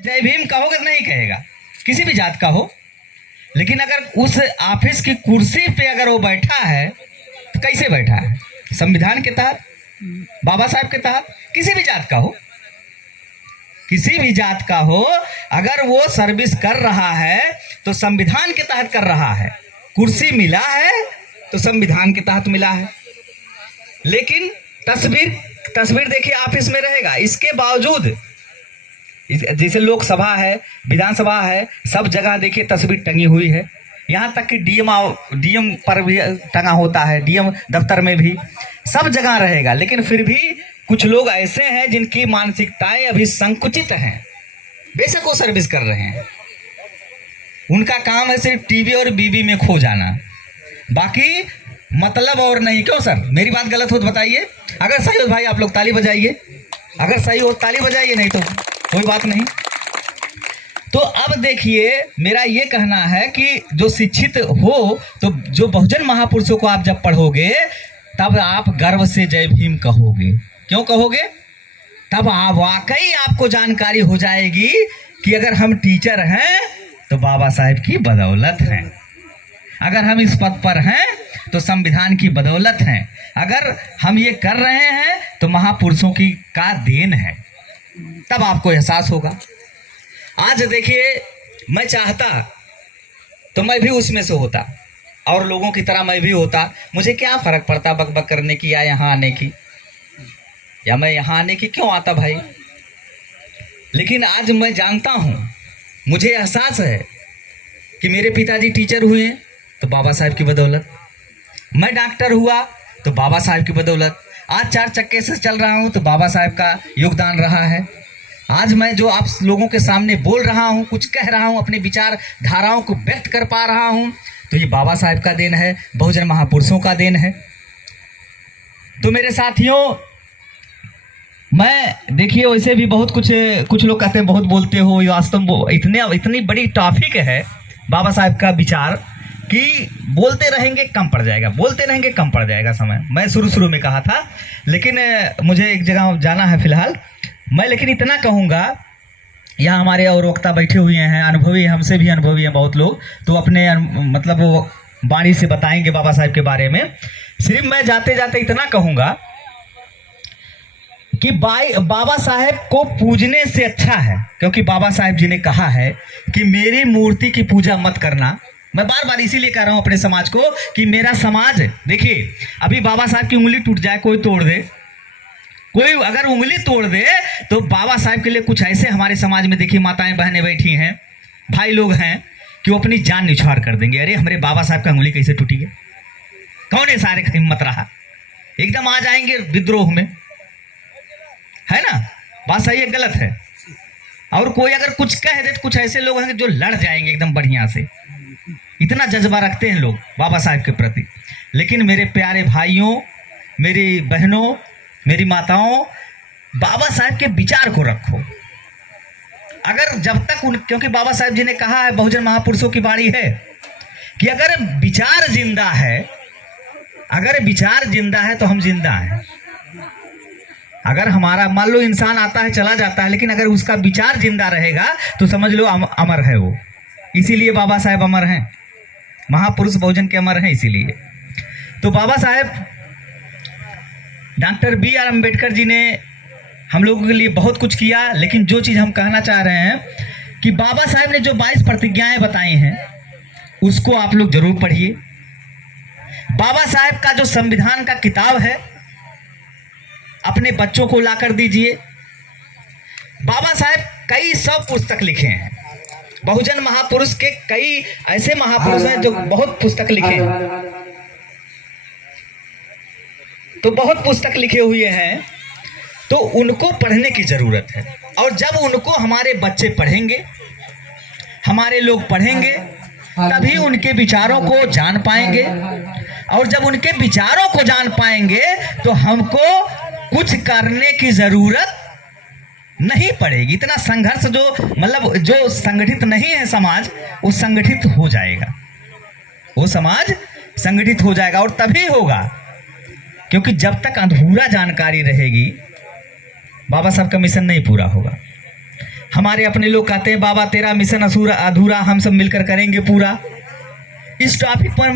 जय भीम कहोगे तो नहीं कहेगा, किसी भी जात का हो। लेकिन अगर उस ऑफिस की कुर्सी पे अगर वो बैठा है तो कैसे बैठा है? संविधान के तहत, बाबा साहब के तहत। किसी भी जात का हो, किसी भी जात का हो, अगर वो सर्विस कर रहा है तो संविधान के तहत कर रहा है। कुर्सी मिला है तो संविधान के तहत मिला है। लेकिन तस्वीर देखिए ऑफिस में रहेगा, इसके बावजूद जैसे लोकसभा है, विधानसभा है, सब जगह देखिए तस्वीर टंगी हुई है। यहाँ तक कि डीएम पर भी टंगा होता है, डीएम दफ्तर में भी, सब जगह रहेगा। लेकिन फिर भी कुछ लोग ऐसे हैं जिनकी मानसिकताएं अभी संकुचित हैं। बेशक वो सर्विस कर रहे हैं, उनका काम है सिर्फ टीवी और बीबी में खो जाना, बाकी मतलब और नहीं। क्यों सर, मेरी बात गलत हो तो बताइए। अगर सही हो भाई आप लोग ताली बजाइए, अगर सही हो ताली बजाइए, नहीं तो कोई बात नहीं। तो अब देखिए, मेरा ये कहना है कि जो शिक्षित हो तो जो बहुजन महापुरुषों को आप जब पढ़ोगे तब आप गर्व से जय भीम कहोगे। क्यों कहोगे? तब आप वाकई आपको जानकारी हो जाएगी कि अगर हम टीचर हैं तो बाबा साहेब की बदौलत हैं, अगर हम इस पद पर हैं तो संविधान की बदौलत हैं, अगर हम ये कर रहे हैं तो महापुरुषों की का देन है। तब आपको एहसास होगा। आज देखिए, मैं चाहता तो मैं भी उसमें से होता और लोगों की तरह मैं भी होता। मुझे क्या फर्क पड़ता बकबक करने की या यहाँ आने की, या मैं यहाँ आने की क्यों आता भाई। लेकिन आज मैं जानता हूँ, मुझे एहसास है कि मेरे पिताजी टीचर हुए तो बाबा साहेब की बदौलत, मैं डॉक्टर हुआ तो बाबा साहेब की बदौलत, आज 4 चक्के से चल रहा हूँ तो बाबा साहेब का योगदान रहा है। आज मैं जो आप लोगों के सामने बोल रहा हूँ, कुछ कह रहा हूँ, अपने विचार धाराओं को व्यक्त कर पा रहा हूँ, तो ये बाबा साहेब का देन है, बहुजन महापुरुषों का देन है। तो मेरे साथियों, मैं देखिए वैसे भी बहुत कुछ लोग कहते हैं बहुत बोलते हो, वास्तव में इतनी बड़ी टॉपिक है बाबा साहेब का विचार कि बोलते रहेंगे कम पड़ जाएगा, बोलते रहेंगे कम पड़ जाएगा समय। मैं शुरू में कहा था, लेकिन मुझे एक जगह जाना है फिलहाल। मैं लेकिन इतना कहूँगा, यहाँ हमारे और वक्ता बैठे हुए हैं, अनुभवी, हमसे भी अनुभवी हैं बहुत लोग, तो अपने मतलब वो वाणी से बताएंगे बाबा साहेब के बारे में। सिर्फ मैं जाते जाते इतना कहूँगा कि बाबा साहेब को पूजने से अच्छा है, क्योंकि बाबा साहेब जी ने कहा है कि मेरी मूर्ति की पूजा मत करना। मैं बार बार इसीलिए कह रहा हूँ अपने समाज को कि मेरा समाज, देखिए अभी बाबा साहब की उंगली टूट जाए, कोई तोड़ दे, कोई अगर उंगली तोड़ दे, तो बाबा साहब के लिए कुछ ऐसे हमारे समाज में देखिए माताएं बहनें बैठी हैं, भाई लोग हैं कि वो अपनी जान निछाड़ कर देंगे। अरे हमारे बाबा साहब का उंगली कैसे टूटी है, कौन है सारे हिम्मत रहा, एकदम आ जाएंगे विद्रोह में, है ना। बात सही है गलत है? और कोई अगर कुछ कह दे तो कुछ ऐसे लोग हैं जो लड़ जाएंगे एकदम बढ़िया से, इतना जज्बा रखते हैं लोग बाबा साहब के प्रति। लेकिन मेरे प्यारे भाइयों, मेरी बहनों, मेरी माताओं, बाबा साहब के विचार को रखो। अगर जब तक क्योंकि बाबा साहब जी ने कहा है, बहुजन महापुरुषों की वाणी है कि अगर विचार जिंदा है, अगर विचार जिंदा है तो हम जिंदा हैं। अगर हमारा मान लो इंसान आता है चला जाता है, लेकिन अगर उसका विचार जिंदा रहेगा तो समझ लो अमर है वो। इसीलिए बाबा साहेब अमर हैं, महापुरुष बहुजन के अमर हैं। इसीलिए तो Baba Saheb, doctor B are Ambedkar ji ने हम लोगों के लिए बहुत कुछ किया। लेकिन जो चीज़ हम कहना चाह रहे हैं कि बाबा साहेब ने जो 22 प्रतिज्ञाएं बताई हैं उसको आप लोग जरूर पढ़िए। बाबा साहेब का जो संविधान का किताब है अपने बच्चों को लाकर दीजिए। बाबा साहेब कई 100 पुस्तक लिखे हैं, बहुजन महापुरुष के कई ऐसे महापुरुष हैं जो बहुत पुस्तक लिखे हैं, तो बहुत पुस्तक लिखे हुए हैं, तो उनको पढ़ने की जरूरत है। और जब उनको हमारे बच्चे पढ़ेंगे, हमारे लोग पढ़ेंगे, तभी उनके विचारों को जान पाएंगे। और जब उनके विचारों को जान पाएंगे तो हमको कुछ करने की जरूरत नहीं पड़ेगी। इतना संघर्ष जो मतलब जो संगठित नहीं है समाज, वो संगठित हो जाएगा, वो समाज संगठित हो जाएगा। और तभी होगा, क्योंकि जब तक अधूरा जानकारी रहेगी बाबा साहब का मिशन नहीं पूरा होगा। हम हमारे अपने लोग कहते हैं बाबा तेरा मिशन अधूरा, हम सब मिलकर करेंगे पूरा। इस टॉपिक पर मैं